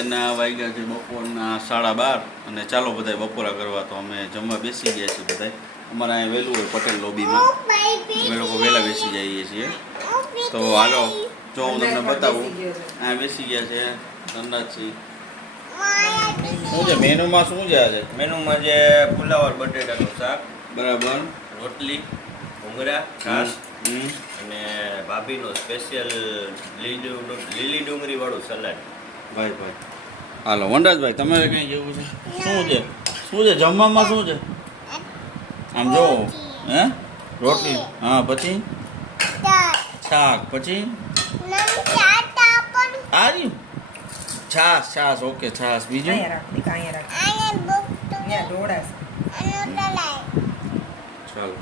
અત્યારના વાગ્યા છે બપોરના 12:30 અને ચાલો બધા બપોરા કરવા. તો અમે જમવા બેસી ગયા છીએ બધા. અમારે અહીંયા વહેલું હોય પટેલ લોબીમાં, અમે લોકો વહેલા બેસી જઈએ છીએ. તો હાલો જો હું તમને બતાવું. અહીંયા બેસી ગયા છે ધનરાજસિંહ. શું છે મેનુમાં? શું છે આજે મેનુમાં? જે ફુલાવર બટેટાનું શાક, બરાબર, રોટલી, ભૂંગળા, છાશ અને ભાભીનો સ્પેશિયલ લીલી ડુંગળી વાળું સલાડ. ભાઈ હાલો વનરાજભાઈ તમારે કઈ જેવું છે? શું છે જમવામાં? શું છે આમ જો? હે રોટલી, હા, પછી શાક, પછી આર્યું છાશ. ઓકે છાશ. બીજું ચાલો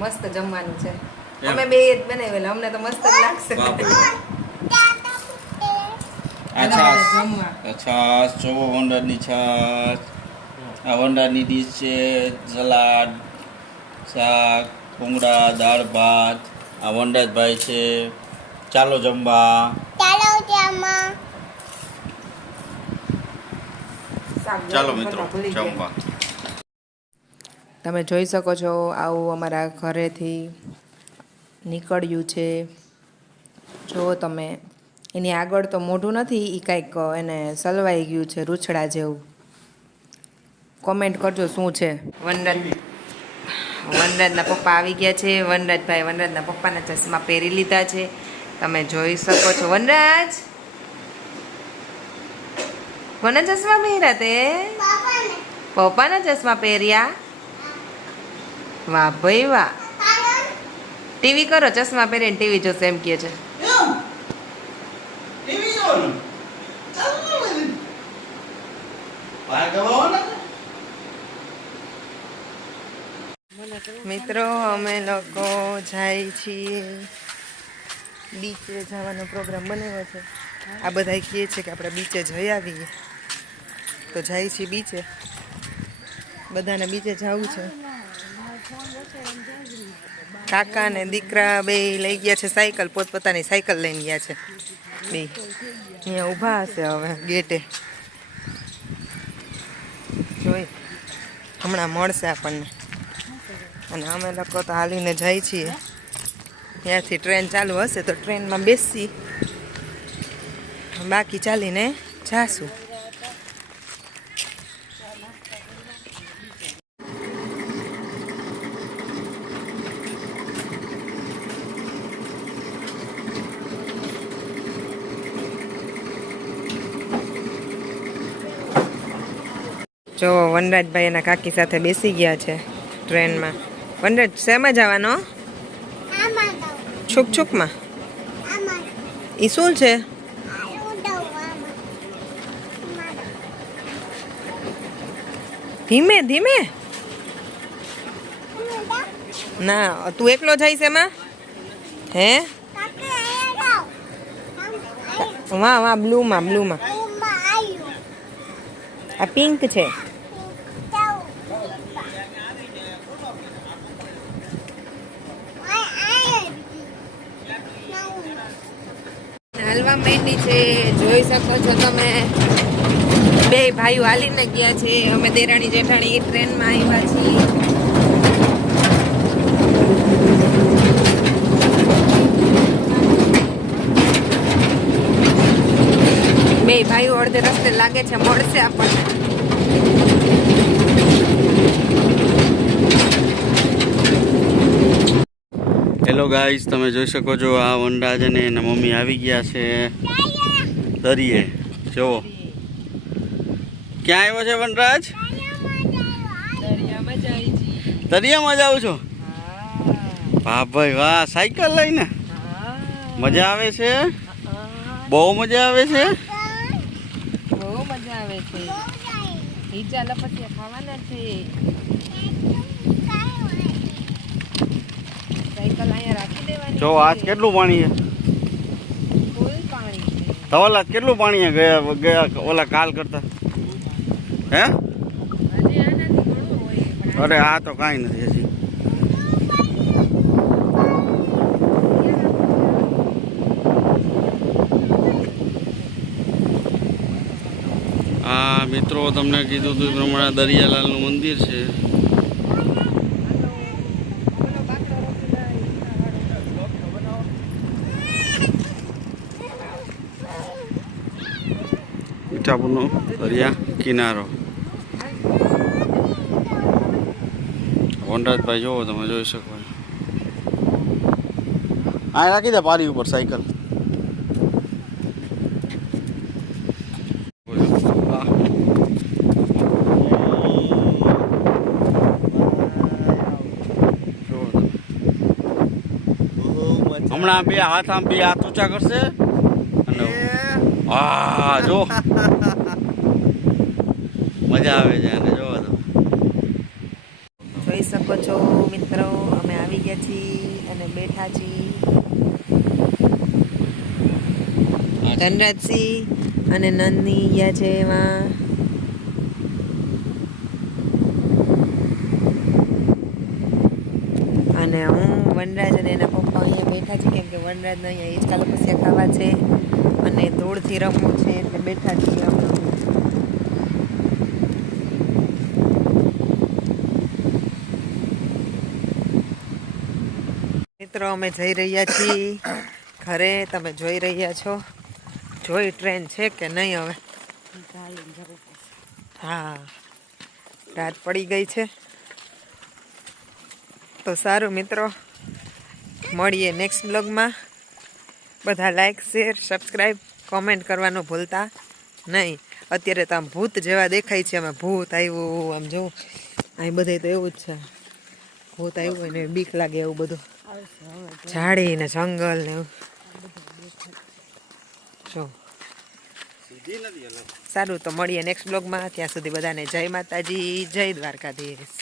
મસ્ત જમવાનું છે. અમે બે જ બનાવેલા, અમને તો મસ્ત જ લાગશે. છાશ જોવો, વંડાની છાશ. આ વંડાની ડીશ છે. સલાડ, શાક, ભૂંગળા, દાળ ભાત. આ વનરાજભાઈ છે. ચાલો જમવા. ચાલો મિત્રો જમવા. તમે જોઈ શકો છો આવું અમારા ઘરેથી નીકળ્યું છે. જો તમે, એની આગળ તો મોઢું નથી, એ કાંઈક એને સલવાઈ ગયું છે રૂછડા જેવું. કોમેન્ટ કરજો શું છે. વનરાજના પપ્પા આવી ગયા છે. વનરાજભાઈ વનરાજના પપ્પાના ચશ્મા પહેરી લીધા છે. તમે જોઈ શકો છો. વનરાજ કોના ચશ્મા પહેર્યા તે? પપ્પાના ચશ્મા પહેર્યા. વાહ ભાઈ વાહ. ટીવી કરો, ચશ્મા પહેરીને ટીવી જોશે એમ કહે છે. મિત્રો અમે લોકો જાય છીએ બીચે જવાનો પ્રોગ્રામ બનાવ્યો છે. આ બધા કહે છે કે આપણે બીચે જઈ આવીએ, તો જાય છીએ બીચે. બધાને બીચે જવું છે. કાકા ને દીકરા બે લઈ ગયા છે સાયકલ, પોતપોતાની સાયકલ લઈને ગયા છે બે. અહીંયા ઊભા હશે હવે ગેટે, જોઈ હમણાં મળશે આપણને. અને અમે લોકો તો હાલીને જાય છીએ. ત્યાંથી ટ્રેન ચાલુ હશે તો ટ્રેનમાં બેસી, બાકી ચાલીને જાશું. જો વનરાજભાઈ એના કાકી સાથે બેસી ગયા છે ટ્રેનમાં. વનરાજ શેમાં જવાનો? છુક છુકમાં. એ શું છે? ધીમે ધીમે ના, તું એકલો જઈશ એમાં? હે વાહ બ્લુમાં. આ પિંક છે. હાલવા માંડી છે, જોઈ શકો છો તમે. બે ભાઈઓ હાલીને ગયા છે. અમે દેરાણી જેઠાણી ટ્રેનમાં આવ્યા છીએ. બે ભાઈઓ અડધે રસ્તે લાગે છે મળશે આપણને. હેલો ગાઈઝ, તમે જોઈ શકો છો આ વનરાજ અને એના મમ્મી આવી ગયા છે દરિયે. જો ક્યાં આવ્યો છે વનરાજ? દરિયામાં જાવ છો? વાહ ભાઈ વાહ. સાયકલ લઈને મજા આવે છે? બહુ મજા આવે છે. ખાવાના છે. જો આજ કેટલું પાણી છે? ધવલ કેટલું પાણી છે ગયા ઓલા કાલ કરતા? હે અરે આ તો કાંઈ નથી હજી. આ મિત્રો તમને કીધું હતું એ પ્રમાણે દરિયાલાલનું મંદિર છે. મીઠાપુરનો દરિયા કિનારો. વનરાજભાઈ જોવો તમે જોઈ શકો. આ રાખી દે પારી ઉપર સાયકલ. હમણાં બે હાથ આમ બે હાથ ઊંચા કરશે અને હા જો મજા આવે છે અને જોવો તો જોઈ શકો છો મિત્રો, અમે આવી ગયા છીએ અને બેઠા છીએ. ધનરાજસિંહ અને નંદની ગયા છે એમાં. અને હું વનરાજ અને એના પપ્પા અહીંયા બેઠા છે કેમ કે વનરાજને અહીંયા હિંચકા લપસ્યા ખાવા છે અને ધૂળથી રમવું છે એટલે બેઠા છીએ અમે. મિત્રો અમે જઈ રહ્યા છીએ ઘરે. તમે જોઈ રહ્યા છો. જોઈ ટ્રેન છે કે નહીં હવે? હા, રાત પડી ગઈ છે. તો સારું મિત્રો, મળીએ નેક્સ્ટ બ્લોગમાં. બધા લાઈક, શેર, સબસ્ક્રાઈબ, કોમેન્ટ કરવાનું ભૂલતા નહીં. અત્યારે તો આમ ભૂત જેવા દેખાય છે. અમે ભૂત આવ્યું આમ જો અહીં બધે તો એવું જ છે. ભૂત આવ્યું હોય ને બીક લાગે એવું બધું. ઝાડી ને જંગલ ને એવું જો. સારું, તો મળીએ નેક્સ્ટ બ્લોગમાં. ત્યાં સુધી બધાને જય માતાજી, જય દ્વારકાધીશ.